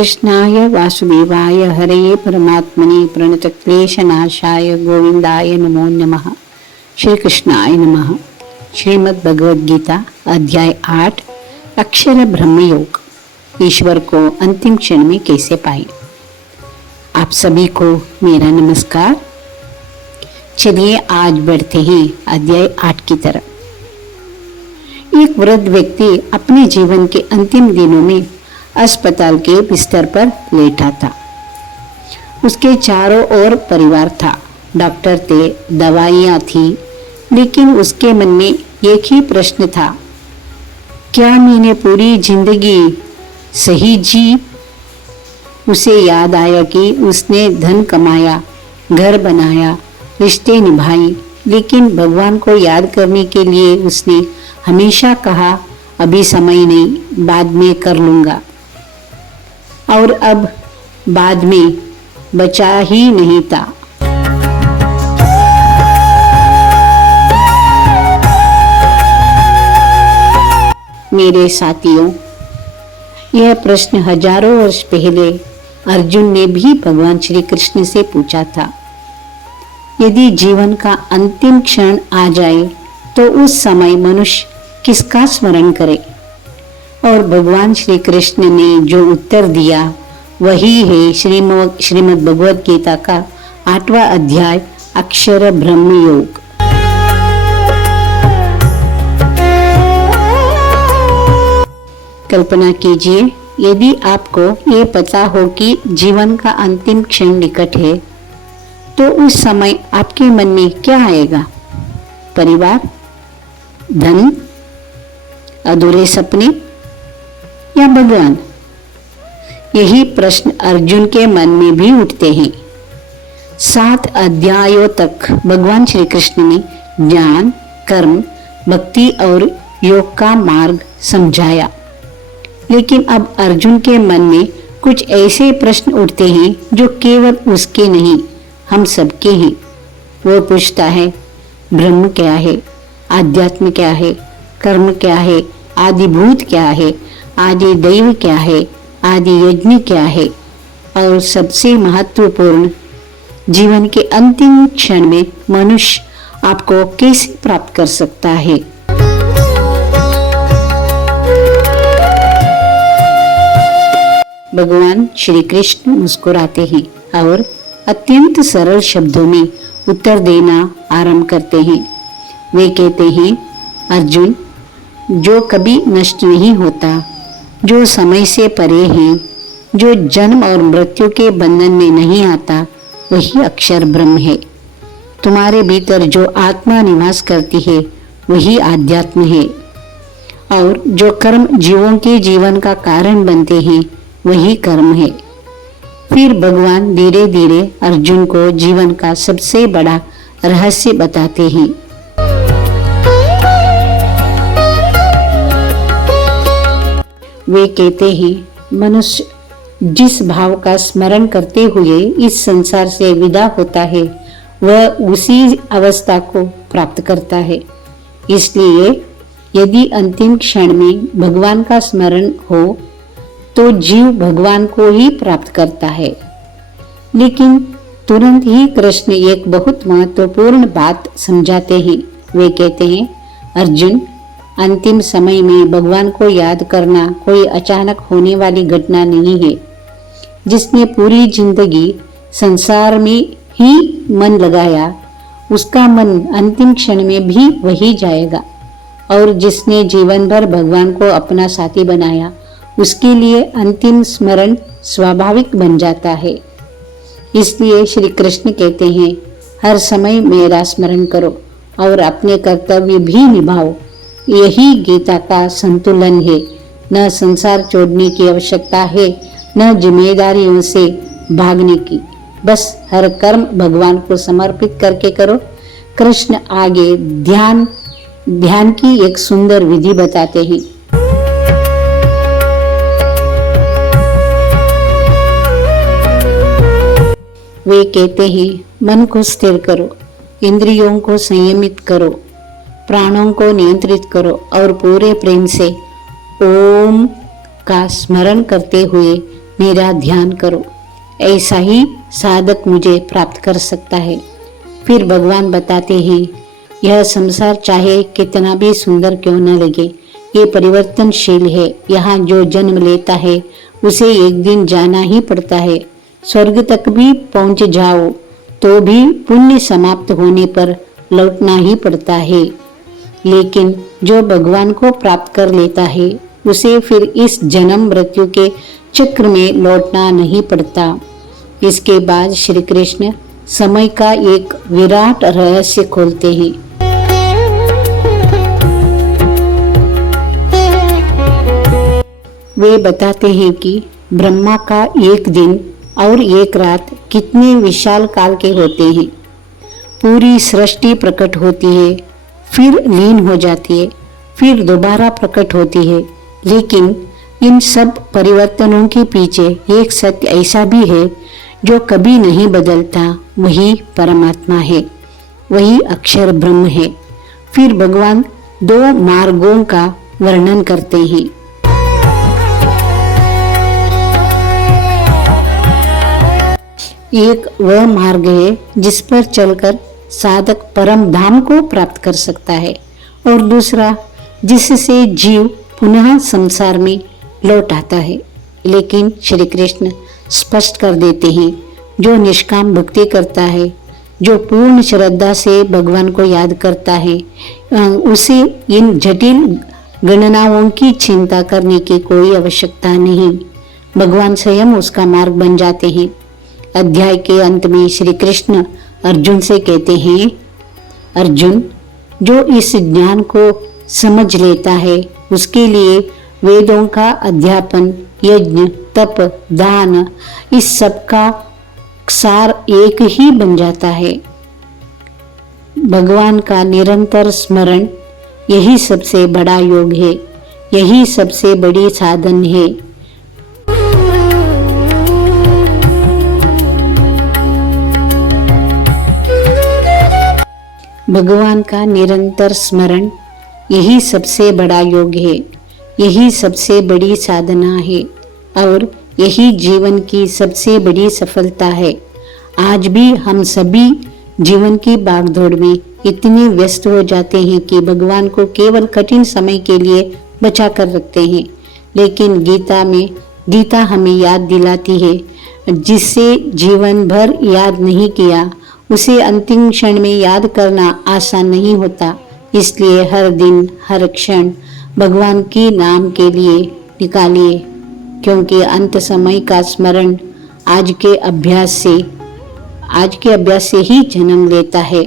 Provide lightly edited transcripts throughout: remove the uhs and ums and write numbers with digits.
कृष्णाय वासुदेवाय हरये परमात्मने प्रणतक्लेशनाशाय गोविंदाय नमो नमः। श्री कृष्णाय नमः। श्रीमद् भगवद गीता अध्याय 8 अक्षर ब्रह्मयोग, ईश्वर को अंतिम क्षण में कैसे पाए। आप सभी को मेरा नमस्कार। चलिए आज बढ़ते हैं अध्याय 8 की तरफ। एक वृद्ध व्यक्ति अपने जीवन के अंतिम दिनों में अस्पताल के बिस्तर पर लेटा था। उसके चारों ओर परिवार था, डॉक्टर थे, दवाइयाँ थी, लेकिन उसके मन में एक ही प्रश्न था, क्या मैंने पूरी जिंदगी सही जी? उसे याद आया कि उसने धन कमाया, घर बनाया, रिश्ते निभाई, लेकिन भगवान को याद करने के लिए उसने हमेशा कहा, अभी समय नहीं, बाद में कर लूंगा। और अब बाद में बचा ही नहीं था। मेरे साथियों, यह प्रश्न हजारों वर्ष पहले अर्जुन ने भी भगवान श्री कृष्ण से पूछा था। यदि जीवन का अंतिम क्षण आ जाए तो उस समय मनुष्य किसका स्मरण करे? और भगवान श्री कृष्ण ने जो उत्तर दिया वही है श्रीमद् भगवद गीता का 8वां अध्याय अक्षर ब्रह्म योग। कल्पना कीजिए, यदि आपको ये पता हो कि जीवन का अंतिम क्षण निकट है, तो उस समय आपके मन में क्या आएगा? परिवार, धन, अधूरे सपने या भगवान? यही प्रश्न अर्जुन के मन में भी उठते हैं। 7 अध्यायों तक भगवान श्री कृष्ण ने ज्ञान, कर्म, भक्ति और योग का मार्ग समझाया, लेकिन अब अर्जुन के मन में कुछ ऐसे प्रश्न उठते हैं जो केवल उसके नहीं, हम सबके हैं। वो पूछता है, ब्रह्म क्या है? आध्यात्म क्या है? कर्म क्या है? आदिभूत क्या है? आदि दैव क्या है? आदि यज्ञ क्या है? और सबसे महत्वपूर्ण, जीवन के अंतिम क्षण में मनुष्य आपको कैसे प्राप्त कर सकता है? भगवान श्री कृष्ण मुस्कुराते हैं और अत्यंत सरल शब्दों में उत्तर देना आरंभ करते हैं। वे कहते हैं, अर्जुन, जो कभी नष्ट नहीं होता, जो समय से परे है, जो जन्म और मृत्यु के बंधन में नहीं आता, वही अक्षर ब्रह्म है। तुम्हारे भीतर जो आत्मा निवास करती है वही आध्यात्म है, और जो कर्म जीवों के जीवन का कारण बनते हैं वही कर्म है। फिर भगवान धीरे धीरे अर्जुन को जीवन का सबसे बड़ा रहस्य बताते हैं। वे कहते हैं, मनुष्य जिस भाव का स्मरण करते हुए इस संसार से विदा होता है, वह उसी अवस्था को प्राप्त करता है। इसलिए यदि अंतिम क्षण में भगवान का स्मरण हो तो जीव भगवान को ही प्राप्त करता है। लेकिन तुरंत ही कृष्ण एक बहुत महत्वपूर्ण बात समझाते हैं। वे कहते हैं, अर्जुन, अंतिम समय में भगवान को याद करना कोई अचानक होने वाली घटना नहीं है। जिसने पूरी जिंदगी संसार में ही मन लगाया, उसका मन अंतिम क्षण में भी वही जाएगा। और जिसने जीवन भर भगवान को अपना साथी बनाया, उसके लिए अंतिम स्मरण स्वाभाविक बन जाता है। इसलिए श्री कृष्ण कहते हैं, हर समय मेरा स्मरण करो और अपने कर्तव्य भी निभाओ। यही गीता का संतुलन है। न संसार छोड़ने की आवश्यकता है, न जिम्मेदारियों से भागने की। बस हर कर्म भगवान को समर्पित करके करो। कृष्ण आगे ध्यान की एक सुंदर विधि बताते हैं। वे कहते हैं, मन को स्थिर करो, इंद्रियों को संयमित करो, प्राणों को नियंत्रित करो और पूरे प्रेम से ओम का स्मरण करते हुए मेरा ध्यान करो, ऐसा ही साधक मुझे प्राप्त कर सकता है। फिर भगवान बताते हैं, यह संसार चाहे कितना भी सुंदर क्यों न लगे, ये परिवर्तनशील है। यहाँ जो जन्म लेता है उसे एक दिन जाना ही पड़ता है। स्वर्ग तक भी पहुंच जाओ तो भी पुण्य समाप्त होने पर लौटना ही पड़ता है। लेकिन जो भगवान को प्राप्त कर लेता है उसे फिर इस जन्म मृत्यु के चक्र में लौटना नहीं पड़ता। इसके बाद श्री कृष्ण समय का एक विराट रहस्य खोलते हैं। वे बताते हैं कि ब्रह्मा का एक दिन और एक रात कितने विशाल काल के होते हैं। पूरी सृष्टि प्रकट होती है, फिर लीन हो जाती है, फिर दोबारा प्रकट होती है। लेकिन इन सब परिवर्तनों के पीछे एक सत्य ऐसा भी है जो कभी नहीं बदलता, वही परमात्मा है, वही अक्षर ब्रह्म है। फिर भगवान दो मार्गों का वर्णन करते हैं। एक वह मार्ग है जिस पर चलकर साधक परम धाम को प्राप्त कर सकता है, और दूसरा जिससे जीव पुनः संसार में लौट आता है। लेकिन श्री कृष्ण स्पष्ट कर देते हैं, जो निष्काम भक्ति करता है, जो पूर्ण श्रद्धा से भगवान को याद करता है, उसे इन जटिल गणनाओं की चिंता करने की कोई आवश्यकता नहीं। भगवान स्वयं उसका मार्ग बन जाते हैं। अध्याय के अंत में श्री कृष्ण अर्जुन से कहते हैं, अर्जुन, जो इस ज्ञान को समझ लेता है उसके लिए वेदों का अध्यापन, यज्ञ, तप, दान, इस सब का सार एक ही बन जाता है। भगवान का निरंतर स्मरण यही सबसे बड़ा योग है, यही सबसे बड़ी साधन है। भगवान का निरंतर स्मरण यही सबसे बड़ा योग है, यही सबसे बड़ी साधना है, और यही जीवन की सबसे बड़ी सफलता है। आज भी हम सभी जीवन की भागदौड़ में इतने व्यस्त हो जाते हैं कि भगवान को केवल कठिन समय के लिए बचा कर रखते हैं। लेकिन गीता हमें याद दिलाती है, जिससे जीवन भर याद नहीं किया उसे अंतिम क्षण में याद करना आसान नहीं होता। इसलिए हर दिन हर क्षण भगवान की नाम के लिए निकालिए, क्योंकि अंत समय का स्मरण आज के अभ्यास से ही जन्म लेता है।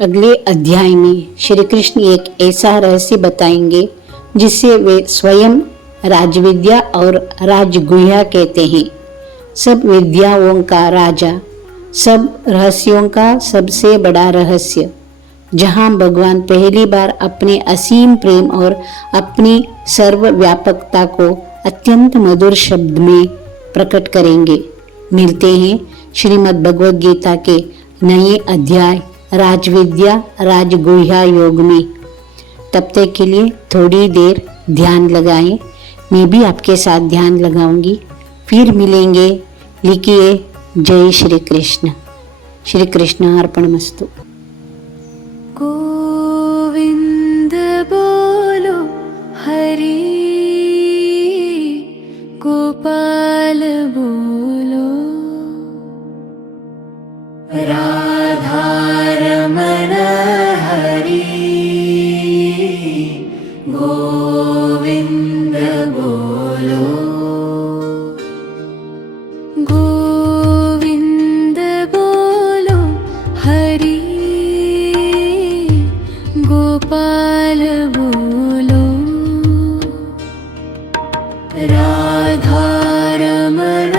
अगले अध्याय में श्री कृष्ण एक ऐसा रहस्य बताएंगे जिसे वे स्वयं राजविद्या और राजगुह्य कहते हैं। सब विद्याओं का राजा, सब रहस्यों का सबसे बड़ा रहस्य, जहां भगवान पहली बार अपने असीम प्रेम और अपनी सर्वव्यापकता को अत्यंत मधुर शब्द में प्रकट करेंगे। मिलते हैं श्रीमद् भगवद गीता के नए अध्याय राजविद्या राजगुह्य योग में। तब तक के लिए थोड़ी देर ध्यान लगाएं। मैं भी आपके साथ ध्यान लगाऊंगी। फिर मिलेंगे। लिखिए, जय श्री कृष्ण। श्री कृष्ण अर्पणमस्तु। गोविंद बोलो हरि, गोपाल बोलो, राधा रमण हरि, गोविंद बोलो, गोविंद बोलो हरि, गोपाल बोलो, राधा रमण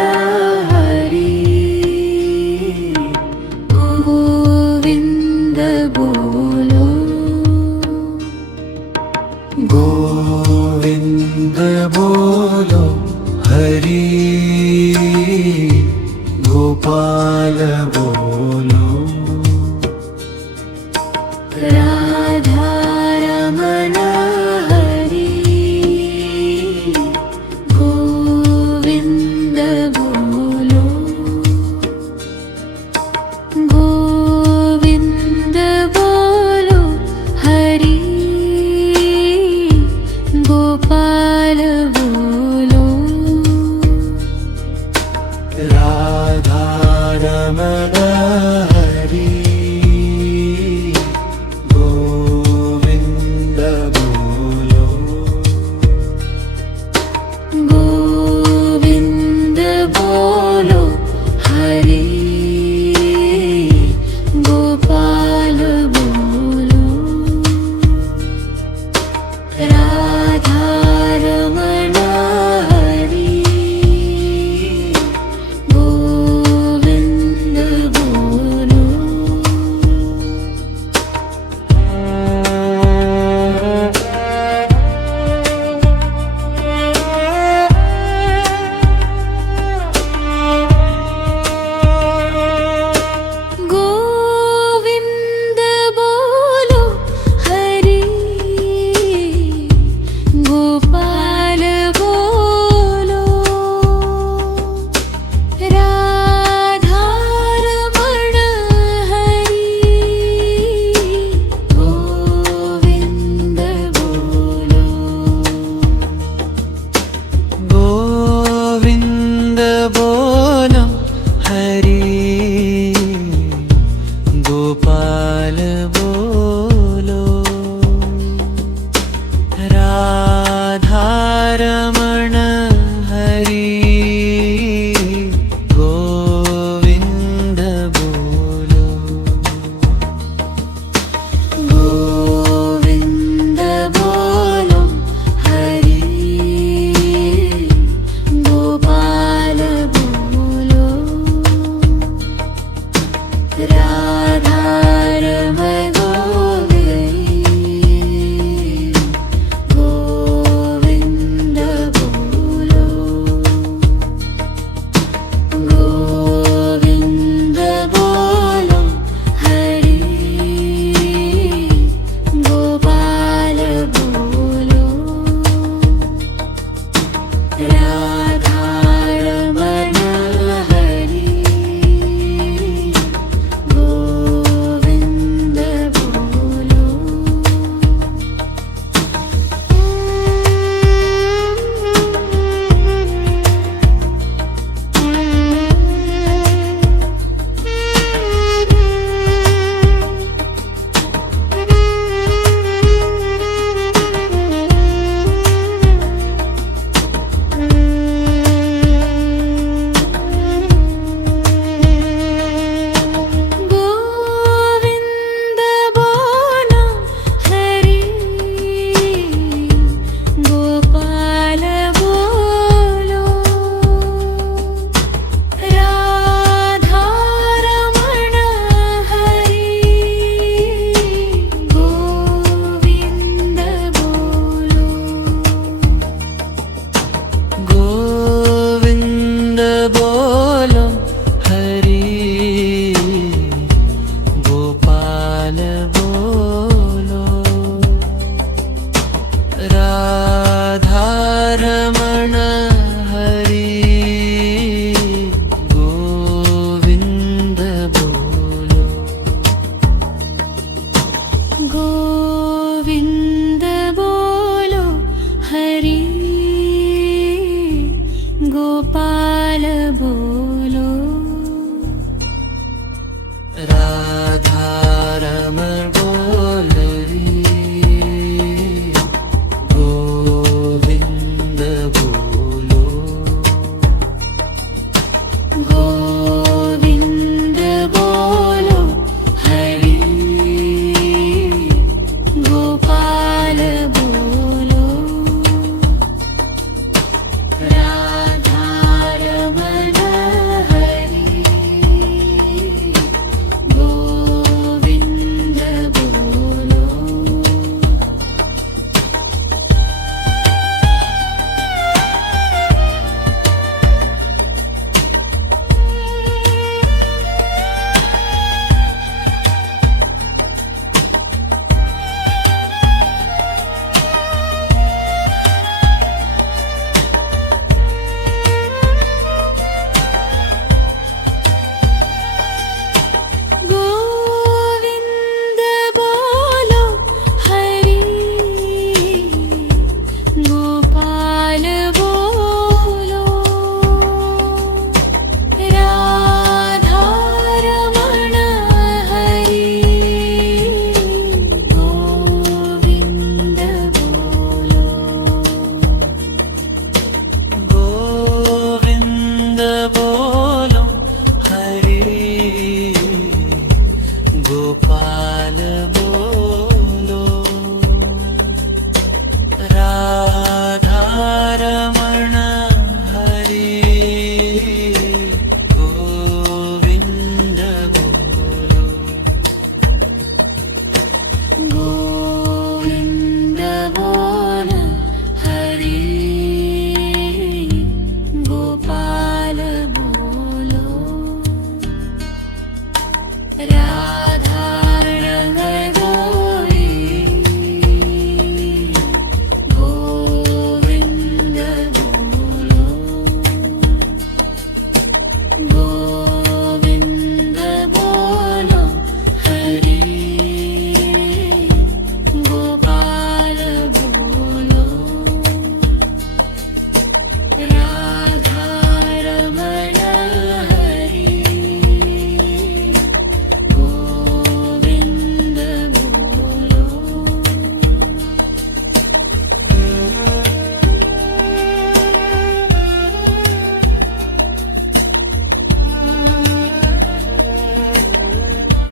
गोपाल बोलो